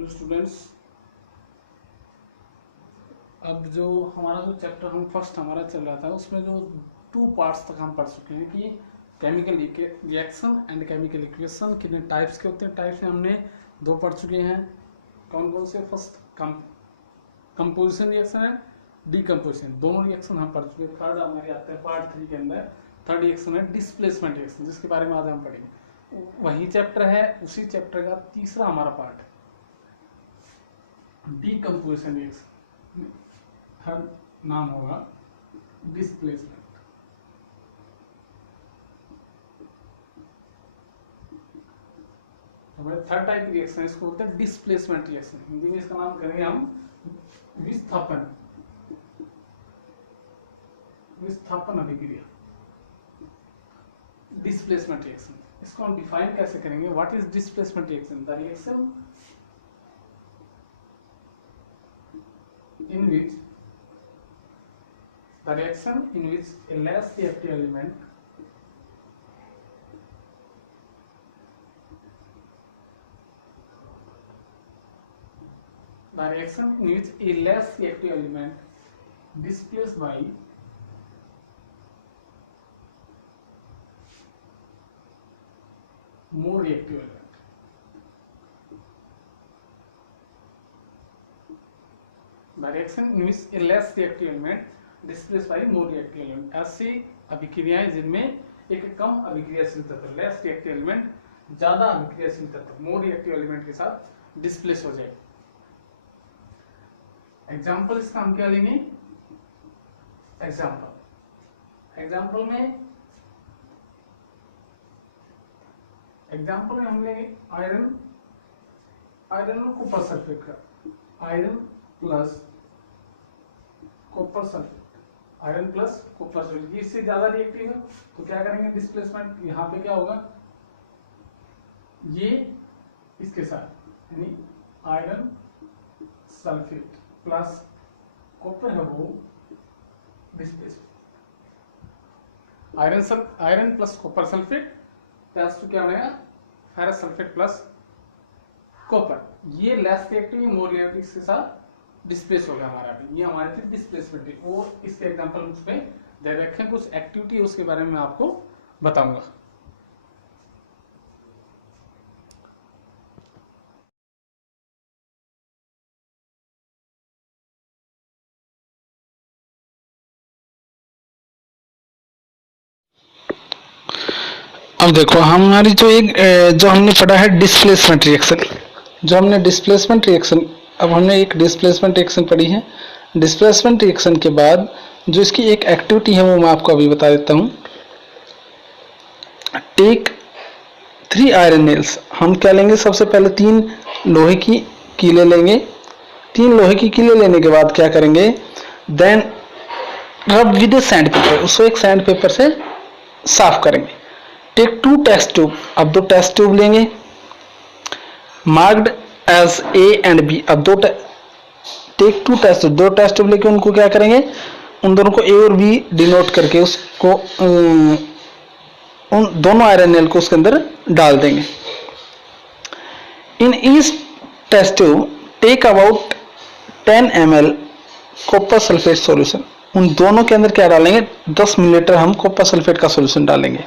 Hello students, अब जो हमारा जो चैप्टर हम फर्स्ट हमारा चल रहा था उसमें जो 2 पार्ट्स तक हम पढ़ चुके हैं कि chemical reaction and chemical equation कितने टाइप्स के होते हैं। टाइप्स में हमने 2 पढ़ चुके हैं। कौन कौन से? First composition reaction and decomposition, दोनों रिएक्शन हम पढ़ चुके हैं। थर्ड हमारे आते हैं पार्ट 3 के अंदर। थर्ड रिएक्शन है डिस्प्लेसमेंट रिएक्शन, जिसके बारे में आज हम पढ़ेंगे। वही चैप्टर है, उसी चैप्टर का तीसरा हमारा पार्ट है डीकम्पोजिशन रिएक्शन, थर्ड नाम होगा डिस्प्लेसमेंट। हमारे थर्ड टाइप रिएक्शन इसको बोलते हैं डिस्प्लेसमेंट रिएक्शन। हिंदी में इसका नाम करेंगे हम विस्थापन, विस्थापन अभिक्रिया, डिस्प्लेसमेंट रिएक्शन। इसको हम डिफाइन कैसे करेंगे? What is displacement reaction? The reaction in which a less reactive element displaced by more reactive element. Direction in which A less reactive element displace bye more reactive element. ऐसी अभिक्रियाएं जिनमें एक कम अभिक्रियाशील तत्व, less reactive element, ज्यादा अभिक्रियाशील तत्व, more reactive element के साथ displace हो जाए। एग्जांपल इसका हम क्या लेंगे? एग्जांपल में हम लेंगे आयरन और कॉपर सल्फेट का, iron plus copper sulphate, iron plus copper sulphate. ये इससे ज्यादा रिएक्टिव है तो क्या करेंगे? डिस्प्लेसमेंट यहाँ पे क्या होगा? ये इसके साथ यानी आयरन सल्फेट प्लस कॉपर है वो displacement. Iron plus copper sulphate plus क्या बनेगा? Ferrous sulphate plus copper. ये लेस रिएक्टिव, मोर रिएक्टिव के साथ डिस्प्लेस हो गया हमारा। ये हमारे थे डिस्प्लेसमेंट है। वो इसके एग्जांपल मुझ पे दे रखे हैं, कुछ एक्टिविटी है उसके बारे में मैं आपको बताऊंगा। अब देखो हमारी जो हमने पढ़ा है डिस्प्लेसमेंट रिएक्शन, अब हमने एक डिस्प्लेसमेंट रिएक्शन पढ़ी है। डिस्प्लेसमेंट रिएक्शन के बाद जो इसकी एक एक्टिविटी है वो मैं आपको अभी बता देता हूँ। Take 3 iron nails. हम क्या लेंगे? सबसे पहले 3 लोहे की कीले लेंगे। 3 लोहे की कीले लेने के बाद क्या करेंगे? देन रब विद सैंड पेपर, उसको एक सैंड पेपर से साफ करेंगे। Take 2 test tube. अब 2 टेस्ट ट्यूब लेंगे, marked as A and B. अब 2 टेस्ट ट्यूब लेके उनको क्या करेंगे? उन दोनों को ए और बी डिनोट करके उसको उन दोनों आयरन नेल को उसके अंदर डाल देंगे। In each test tube take about 10 ml copper sulphate solution. उन दोनों के अंदर क्या डालेंगे? 10 मिलीलीटर हम कॉपर सल्फेट का सॉल्यूशन डालेंगे।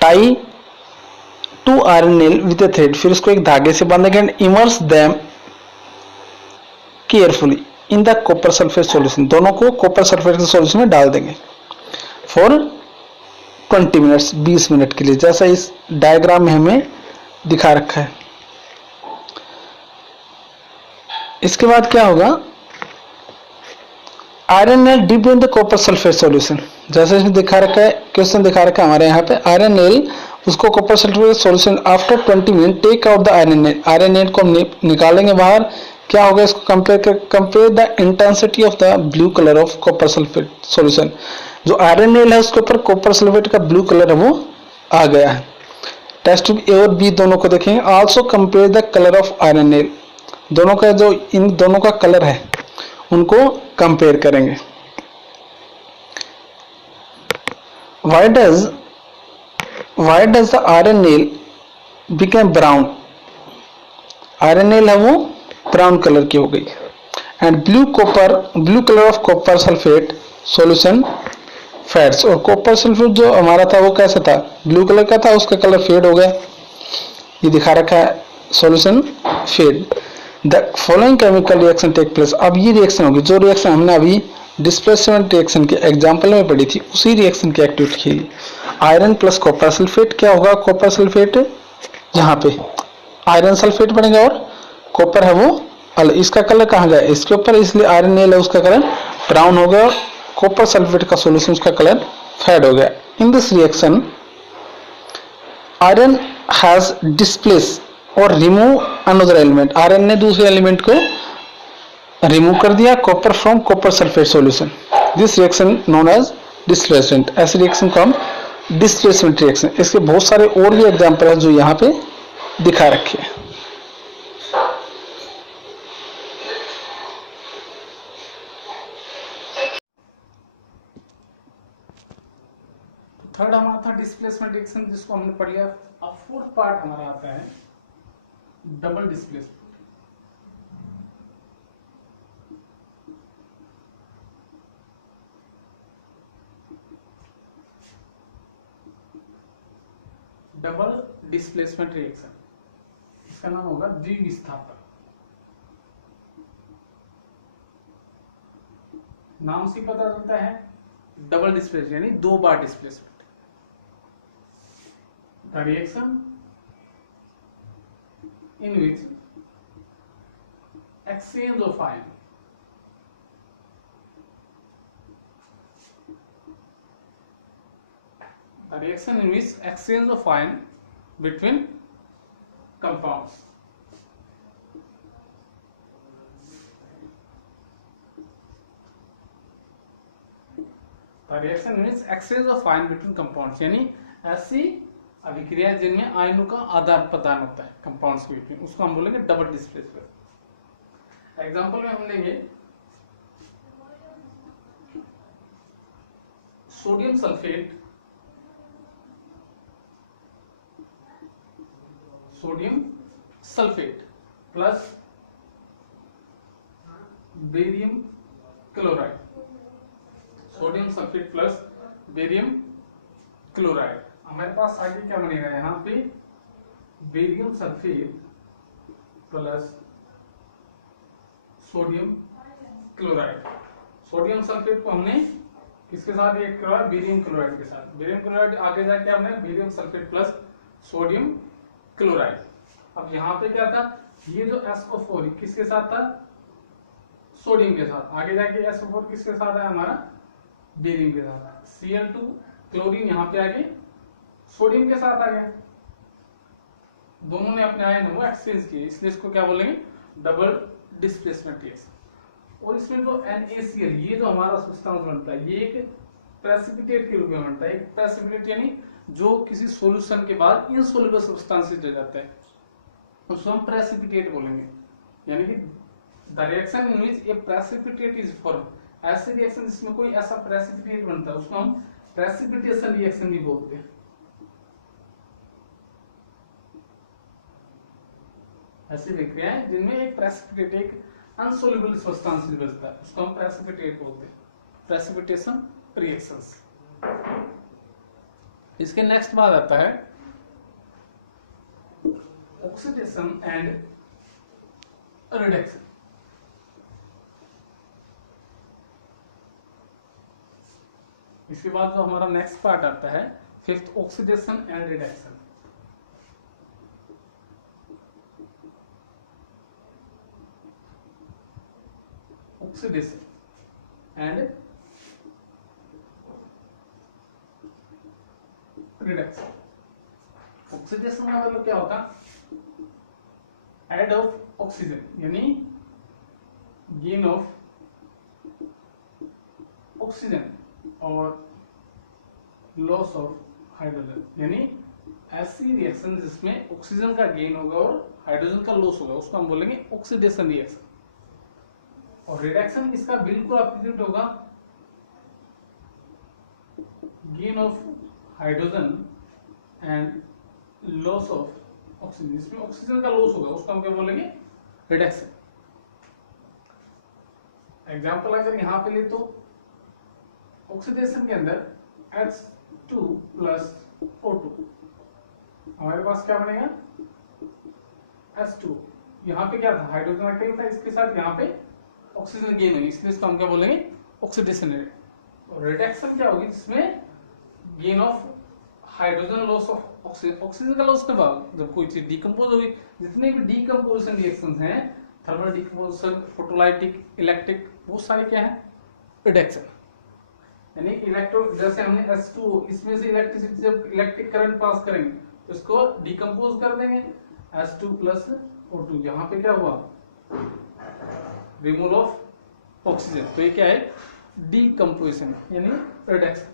Tie 2 iron nail with a thread. फिर उसको एक धागे से बांधेंगे and immerse them carefully in the copper sulphate solution. दोनों को कॉपर सल्फेट के सॉल्यूशन में डाल देंगे फॉर 20 मिनट्स, 20 मिनट के लिए, जैसा इस डायग्राम में हमें दिखा रखा है। इसके बाद क्या होगा? Iron nail dip in the copper sulphate solution, जैसे इसमें दिखा रखा है, क्वेश्चन दिखा रखा है हमारे यहाँ पे। आयरन नेल उसको copper sulphate solution after 20 minute take out the iron nail. Iron nail को हम निकालेंगे बाहर। क्या होगा? इसको compare the intensity of the blue colour of copper sulphate solution. जो आयरन नेल है उसके ऊपर कॉपर सल्फेट का ब्लू कलर है वो आ गया है। टेस्ट ट्यूब ए और बी दोनों को देखेंगे। Also compare the colour of iron nail. दोनों का जो इन दोनों का कलर है उनको कंपेयर करेंगे। Why does the iron nail become brown? Iron nail है वो ब्राउन कलर की हो गई। And blue colour of copper sulphate solution fades. और कॉपर सल्फेट जो हमारा था वो कैसा था, ब्लू कलर का था, उसका कलर फेड हो गया, ये दिखा रखा है solution fade. The following chemical reaction take place. अब ये रिएक्शन होगी जो रिएक्शन हमने अभी डिस्प्लेसमेंट रिएक्शन के एग्जांपल में पढ़ी थी, उसी रिएक्शन की एक्टिविटी की। आयरन प्लस कॉपर सल्फेट क्या होगा, कॉपर सल्फेट यहाँ पे आयरन सल्फेट बनेगा और कॉपर है वो इसका कलर कहाँ गया, इसके ऊपर, इसलिए आयरन नेल है उसका कलर ब्राउन हो गया और कॉपर सल्फेट का सॉल्यूशन उसका कलर फेड हो गया। In this reaction iron has displace और रिमूव अनदर एलिमेंट। आयरन ने दूसरे एलिमेंट को रिमूव कर दिया copper from copper sulphate solution. This reaction known as displacement. ऐसे रिएक्शन को हम डिस्प्लेसमेंट रिएक्शन। इसके बहुत सारे और भी एग्जांपल है जो यहाँ पे दिखा रखे हैं। थर्ड हमारा था डिस्प्लेसमेंट रिएक्शन, जिसको हमने पढ़ लिया। अब फोर्थ पार्ट हमारा आता है double displacement. Double displacement reaction, इसका नाम होगा द्विविस्थापन। नाम से पता चलता है डबल डिस्प्लेसमेंट यानी दो बार displacement. The reaction in which exchange of ion the reaction in which exchange of ion between compounds. The reaction in which exchange of ion between compounds यानी ऐसी अभिक्रिया जिनमें आयनों का आदान प्रदान होता है कंपाउंड्स के बीच में, उसको हम बोलेंगे डबल डिस्प्लेसमेंट। एग्जांपल में हम लेंगे sodium sulphate, sodium sulphate plus barium chloride, sodium sulphate plus barium chloride. हमारे पास आगे क्या बनेगा, यहाँ पे barium sulphate plus sodium chloride. Sodium sulphate को हमने किसके साथ रिएक्ट करवाया, बेरियम क्लोराइड के साथ। बेरियम क्लोराइड आगे जाके हमने barium sulphate plus sodium chloride. अब यहाँ पे क्या था, ये जो SO4 किसके साथ था, सोडियम के साथ। आगे जाके SO4 किसके साथ है, हमारा बेरियम के साथ। Cl2 क्लोरीन यहाँ पे आगे सोडियम के साथ आ गया, दोनों ने अपने आयन वो एक्सचेंज किए, इसलिए इसको क्या बोलेंगे, डबल डिस्प्लेसमेंट रिएक्शन। और इसमें जो NaCl ये जो हमारा सब्सटेंस बनता है, ये एक प्रेसिपिटेट के रूप में बनता है। एक प्रेसिपिटेट यानी जो किसी सॉल्यूशन के बाद इनसॉल्युबल सब्सटेंसेस रह जाता है, उसको हम प्रेसिपिटेट बोलेंगे। यानी कि the reaction in which A precipitate is form, ऐसे रिएक्शन जिसमें कोई ऐसा प्रेसिपिटेट बनता है उसको हम प्रेसिपिटेशन रिएक्शन भी बोलते हैं। ऐसी विक्रियाएं जिनमें एक प्रेसिपिटेट, एक अनसॉल्युबल सब्सटेंस बचता है, उसको हम प्रेसिपिटेट बोलते हैं, प्रेसिपिटेशन रिएक्शंस। इसके नेक्स्ट बात आता है ऑक्सीडेशन एंड रिडक्शन। इसके बाद जो हमारा नेक्स्ट पार्ट आता है fifth, oxidation and reduction. Oxidation and reduction. Oxidation का मतलब क्या होता है, एड ऑफ ऑक्सीजन यानी गेन ऑफ ऑक्सीजन और लॉस ऑफ हाइड्रोजन, यानी ऐसी रिएक्शन जिसमें ऑक्सीजन का गेन होगा और हाइड्रोजन का लॉस होगा, उसको हम बोलेंगे ऑक्सीडेशन रिएक्शन। और रिडक्शन इसका बिल्कुल अपोजिट होगा, gain of hydrogen and loss of oxygen. इसमें ऑक्सीजन का लॉस होगा, उसको हम क्या बोलेंगे, रिडक्शन। एग्जाम्पल अगर यहाँ पे ले तो ऑक्सीडेशन के अंदर H2 प्लस O2 हमारे पास क्या बनेगा H2। यहाँ पे क्या था, हाइड्रोजन अकेला था, इसके साथ यहाँ पे ऑक्सीजन गेन हुई, इसलिए इसको हम क्या बोलेंगे ऑक्सीडेशन रेट। और रिडक्शन क्या होगी, जिसमें gain of hydrogen, loss of oxygen, oxygen का लॉस कब होगा, जब कोई चीज डिकम्पोज होगी। जितने भी डिकम्पोजिशन रिएक्शंस हैं, थर्मल डिकम्पोजिशन, फोटोलाइटिक, इलेक्ट्रिक, वो सारे क्या है रिडक्शन। यानी इलेक्ट्रो, जैसे हमने H2 इसमें से इलेक्ट्रिसिटी, जब इलेक्ट्रिक करंट पास करेंगे तो इसको डिकम्पोज कर देंगे H2 प्लस O2, यहाँ पे क्या हुआ रिमूवल ऑफ ऑक्सीजन, तो ये क्या है डीकम्पोजिशन यानी रिडक्शन।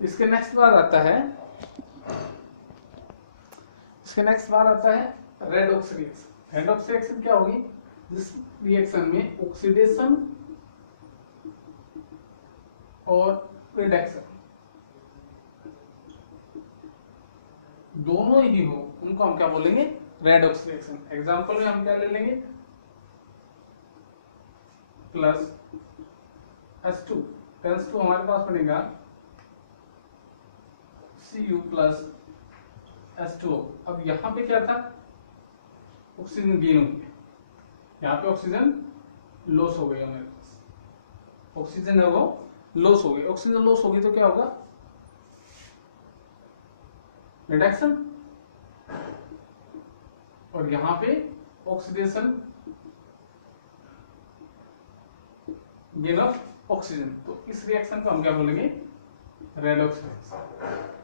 इसके नेक्स्ट बार आता है redox reaction. Redox reaction क्या होगी, जिस रिएक्शन में ऑक्सीडेशन और रिडक्शन दोनों ही हो, उनको हम क्या बोलेंगे रेड ऑक्स रिएक्शन। एग्जांपल में हम क्या ले लेंगे प्लस H2 टेंस टू हमारे पास बनेगा Cu प्लस H2O। अब यहां पे क्या था, ऑक्सीजन गेन हो गया, यहाँ पे ऑक्सीजन लॉस हो गई हमारे पास, ऑक्सीजन है वो लॉस हो गई। ऑक्सीजन लॉस होगी तो क्या होगा रिडक्शन, और यहां पे ऑक्सीडेशन गेन ऑफ ऑक्सीजन, तो इस रिएक्शन को हम क्या बोलेंगे रेडॉक्स रिएक्शन।